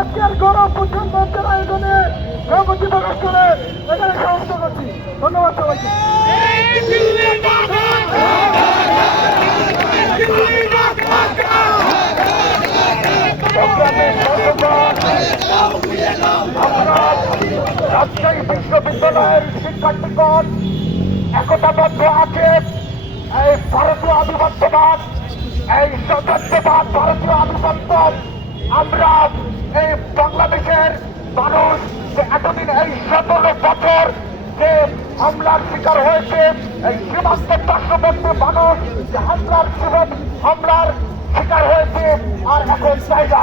আজকের গণঅভ্যুত্থান মঞ্চের আয়োজনে সংহতি প্রকাশ করে এখানে সমাপ্ত করছি। ধন্যবাদ সবাইকে। রাজশাহী বিশ্ববিদ্যালয়ের শিক্ষার্থীগণ একতাবদ্ধ আছে এই ভারতীয় আধিপত্যবাদ, এই সতর্কবাদ, ভারতীয় আধিপত্য। আমরা এই বাংলাদেশের মানুষ যে এতদিন এই 17 বছর যে হামলার শিকার হয়েছে, এই সীমান্তের পার্শ্ববর্তী মানুষ যে হামলার শিকার হয়েছে, আর এখন চাই না।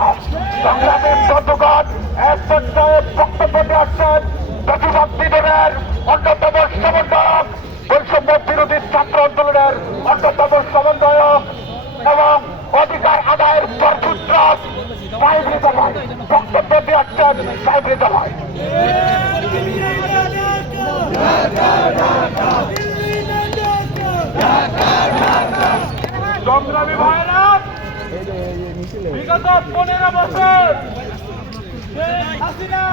সংগ্রামের বন্ধুগণ এক পর্যায়ে বক্তব্য দিয়ে আসছেন প্রতিবাদ নিধনের অন্যতম সমন্বয়ক, বৈষম্য বিরোধী ছাত্র আন্দোলনের অন্যতম সমন্বয়ক এবং অধিকার আদায়ের পরপুত্র সাহেবরি দফায় বক্তব্য দিয়ে আসছেন সাহেবরি দফায়। সংগ্রামী ভাইরা, বিগত 15 বছর হাসিনা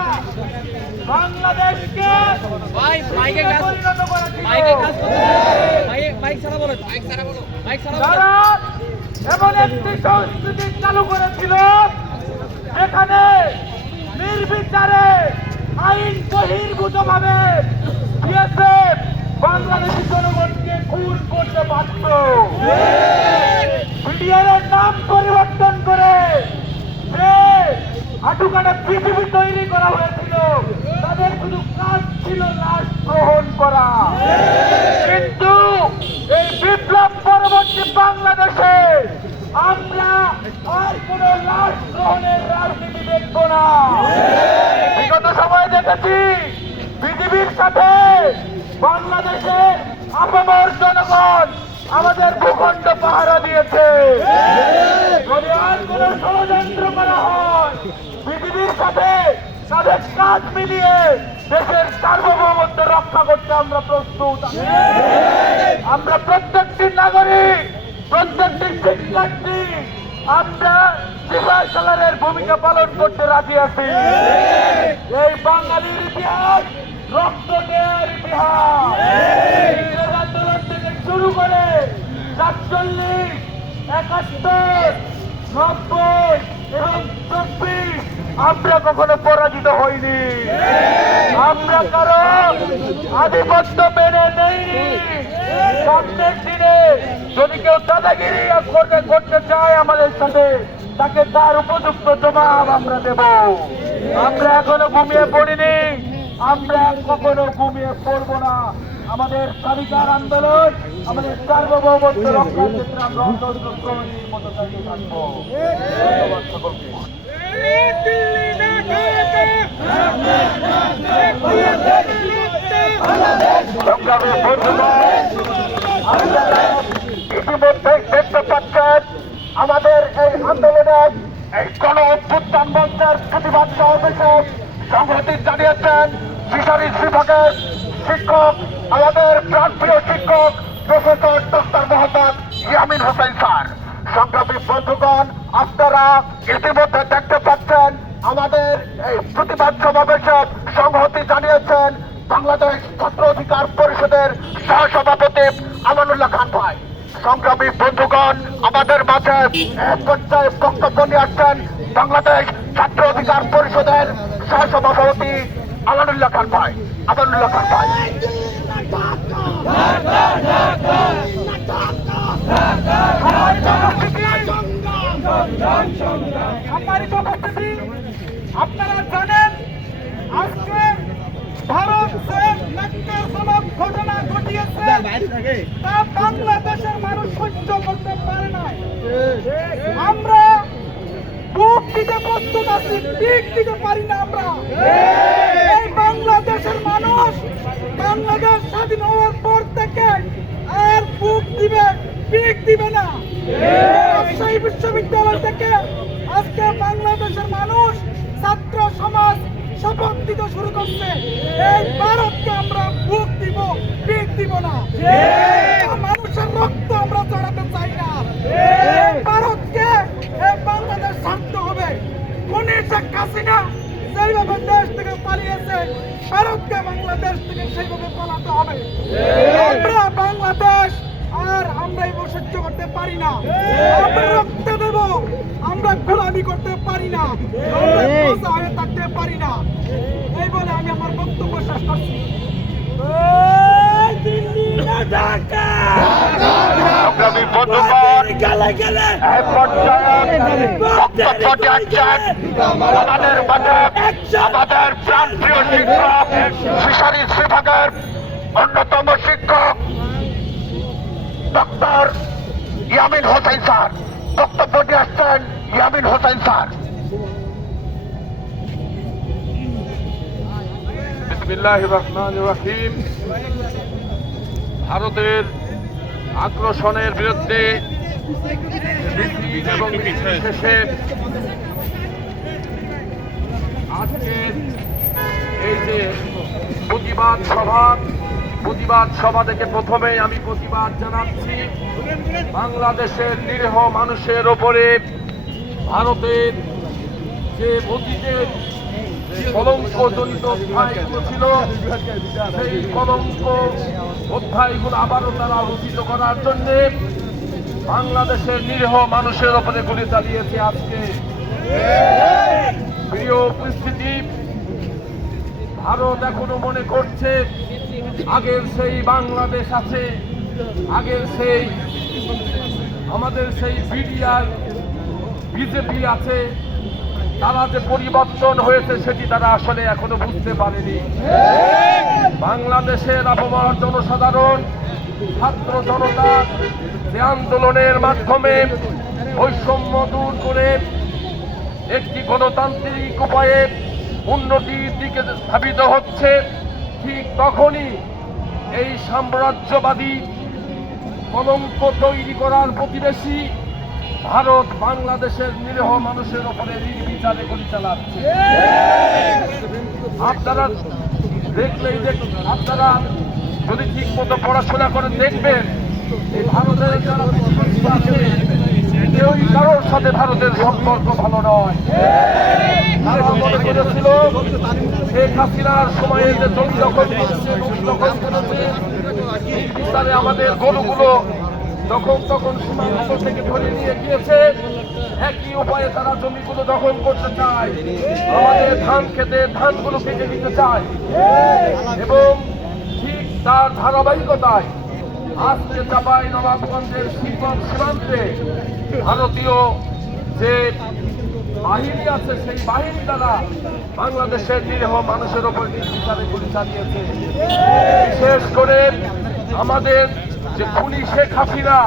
বাংলাদেশকে এমন একটি সংস্কৃতি চালু করেছিল যেখানে নির্বিচারে আইন বহির্ভূত ভাবে বিএসএফ বাংলাদেশি জনগণকে খুন করতে পারত। বিডিআর নাম পরিবর্তন করে যে হাঁটুকাটা পৃথিবী তৈরি করা হয়েছিল, তাদের শুধু কাজ ছিল লাশ গ্রহণ করা। কিন্তু এই বিপ্লব পরবর্তী বাংলাদেশে আমরা আর কোন লাশ গ্রহণের রাজনীতি দেখব না। বিগত সময়ে দেখেছি বিজেপির সাথে বাংলাদেশের আপামর জনগণ আমাদের ভূখণ্ড পাহারা দিয়েছে। যদি আর কোন ষড়যন্ত্র করা হয়, বিজেপির সাথে তাদের কাজ মিলিয়ে দেশের সার্বভৌমত্ব রক্ষা করতে আমরা প্রস্তুত। আমরা প্রত্যেকটি নাগরিক, প্রত্যেকটি শিক্ষার্থী আমরা সিপাহী সালারের ভূমিকা পালন করতে রাজি আছি। এই বাঙালির ইতিহাস রক্ত দেওয়ার ইতিহাস। আন্দোলন থেকে শুরু করে ৪৭, ৭১, ৯০ এবং ২৪ আমরা কখনো পরাজিত হইনি। আমরা কারো আধিপত্য মেনে নেইনি। সামনের দিনে যদি কেউ দাদাগিরি করতে চায় আমাদের সাথে, তাকে তার উপযুক্ত জবাব আমরা দেব। আমরা এখনো ঘুমিয়ে পড়িনি, আমরা কখনো ঘুমিয়ে পড়ব না। আমাদের স্বাধিকার আন্দোলন, আমাদের সার্বভৌমত্ব রক্ষার ক্ষেত্রে আমরা অন্তর্ক্রমণীর মতো চালিয়ে থাকবো। ধন্যবাদ সকলকে। ইতিমধ্যে দেখতে পাচ্ছেন আমাদের এই আন্দোলনের এই গণ অভ্যুত্থান মঞ্চের প্রতিবাদ সমাবেশে সংহতি জানিয়েছেন ফিশারিজ বিভাগের শিক্ষক, আমাদের প্রাণপ্রিয় শিক্ষক professor doctor Mohammad Yamin Hossain sir. সংগ্রামী বন্ধুগণ, আপনারা ইতিমধ্যে দেখতে পাচ্ছেন আমাদের এই প্রতিবাদ সমাবেশে সংহতি জানিয়েছেন বাংলাদেশ ছাত্র অধিকার পরিষদের সহসভাপতি আমানুল্লাহ খান ভাই। সংগ্রামী বন্ধুগণ, আমাদের মাঝে এক পর্যায়ে বক্তব্য নিয়ে আসছেন বাংলাদেশ ছাত্র অধিকার পরিষদের সহসভাপতি আমানুল্লাহ খান ভাই। আমানুল্লাহ খান ভাই। আপনারা জানেন আজকে ভারত ঘটনা ঘটিয়েছে, তা বাংলাদেশের মানুষ সহ্য করতে পারে না। আমরা বুক দিতে প্রস্তুত আছি, পিঠ দিতে পারি না। আমরা এই বাংলাদেশের মানুষ বাংলাদেশ স্বাধীন হওয়ার পর থেকে আর বুক দিবে, পিঠ দিবে না। রাজশাহী বিশ্ববিদ্যালয় থেকে আজকে বাংলাদেশের মানুষ, ছাত্র সমাজ শপথ দিতে শুরু করছে, এই ভারতকে আমরা বুক দিব, পিঠ দিব না। মানুষের রক্ত আমরা চড়াতে চাই না। ভারতকে বাংলাদেশ ছাড়তে হবে। হাসিনা সেইভাবে দেশ থেকে পালিয়েছে, ভারতকে বাংলাদেশ থেকে সেইভাবে পালাতে হবে। আমরা বাংলাদেশ আর আমরা এবার সহ্য করতে পারি না। আমরা রক্ত দেব, আমরা গোলামি করতে পারি না, আমরা বাঁচা হয়ে থাকতে পারি না। এই বলে আমি আমার বক্তব্য শেষ করছি। সংগ্রামী বন্ধুগণ, এই পর্যায়ে বক্তব্য দিচ্ছেন আমাদের মাঝে আমাদের প্রান্তীয় শিক্ষক, ফিশারিজ বিভাগের অন্যতম শিক্ষক ডক্টর ইয়ামিন হোসেন স্যার। বক্তব্য দিয়ে আসছেন ইয়ামিন হোসেন স্যার। বিসমিল্লাহির রহমানির রহিম। ভারতের আগ্রাসনের বিরুদ্ধে মিছিল এবং মিছিল শেষে আজকের এই যে প্রতিবাদ সভা থেকে প্রথমেই আমি প্রতিবাদ জানাচ্ছি বাংলাদেশের নিরীহ মানুষের ওপরে ভারতের যে অতীতের কলঙ্কজনিত অধ্যায়গুলো ছিল, সেই কলঙ্ক অধ্যায়গুলো আবারও তারা রচিত করার জন্য বাংলাদেশের নিরীহ মানুষের ওপরে গুলি চালিয়েছে। আজকে প্রিয় উপস্থিতি, ভারত এখনো মনে করছে আগের সেই বাংলাদেশ আছে, আগের সেই আমাদের সেই বিডিআর বিজেপি আছে, তারা যে পরিবর্তন হয়েছে সেটি তারা আসলে এখনো বুঝতে পারেনি। বাংলাদেশের আবহাওয়ার জনসাধারণ, ছাত্র জনতা যে আন্দোলনের মাধ্যমে বৈষম্য দূর করে একটি গণতান্ত্রিক উপায়ে উন্নতির দিকে ধাবিত হচ্ছে, ঠিক তখনই এই সাম্রাজ্যবাদী কলঙ্ক তৈরি করার প্রতিবেশী ভারত বাংলাদেশের নিরীহ মানুষের উপরে নির্বিচারে গুলি চালাচ্ছে। আপনারা দেখলেই আপনারা যদি ঠিক মতো পড়াশোনা করে দেখবেন, এই ভারতের যারা প্রতিবেশী আছে কেউই কারোর সাথে ভারতের সম্পর্ক ভালো নয়। তারা মনে করেছিল শেখ হাসিনার সময়ে যে জমি দখল করেছে, নির্বিচারে আমাদের গরুগুলো যখন তখন সীমান্ত থেকে ধরে নিয়ে গিয়েছে, একই উপায়ে তারা জমিগুলো দখল করতে চায়, আমাদের ধান খেতে ধানগুলো কেটে নিতে চায়। এবং ঠিক তার ধারাবাহিকতায় আজকে চাপাই নবাবগঞ্জের শিবগঞ্জ সীমান্তে ভারতীয় যে বাহিনী আছে, সেই বাহিনী দ্বারা বাংলাদেশের নিরীহ মানুষের ওপর নির্বিচারে গুলি চালিয়েছে। বিশেষ করে আমাদের যে খুনি শেখ হাসিনা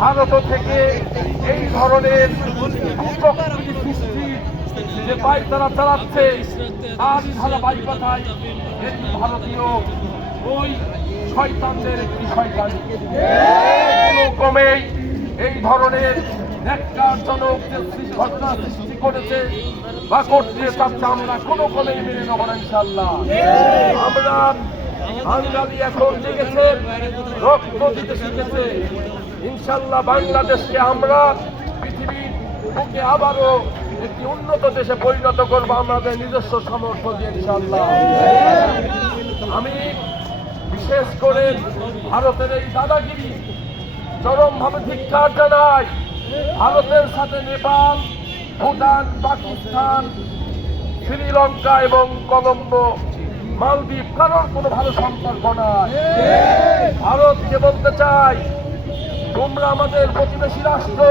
ভারত থেকে এই ধরনের সৃষ্টি যে পায়তারা চালাচ্ছে, তার ধারাবাহিকতায় এটি ভারতীয় ওই শয়তানদের একটি শয়তানি। কোনো ক্রমেই এই ধরনের ন্যাক্কারজনক যে ঘটনা সৃষ্টি করেছে বা করতে চাচ্ছে, আমরা কোনো ক্রমেই মেনে নেব না ইনশাআল্লাহ। আমরা বাঙালি এখন জেগেছে, রক্ত দিতে শিখেছে। ইনশাআল্লাহ বাংলাদেশকে আমরা পৃথিবীর বুকে আবারও একটি উন্নত দেশে পরিণত করবো আমাদের নিজস্ব সামর্থ্য দিয়ে ইনশাআল্লাহ। আমি বিশেষ করে ভারতের এই দাদাগিরি চরমভাবে ধিক্কার জানাই। ভারতের সাথে নেপাল, ভুটান, পাকিস্তান, শ্রীলঙ্কা এবং কলম্বো, মালদ্বীপ কারোর কোনো ভালো সম্পর্ক নয়। ভারতকে বলতে চাই, তোমরা আমাদের প্রতিবেশী রাষ্ট্র,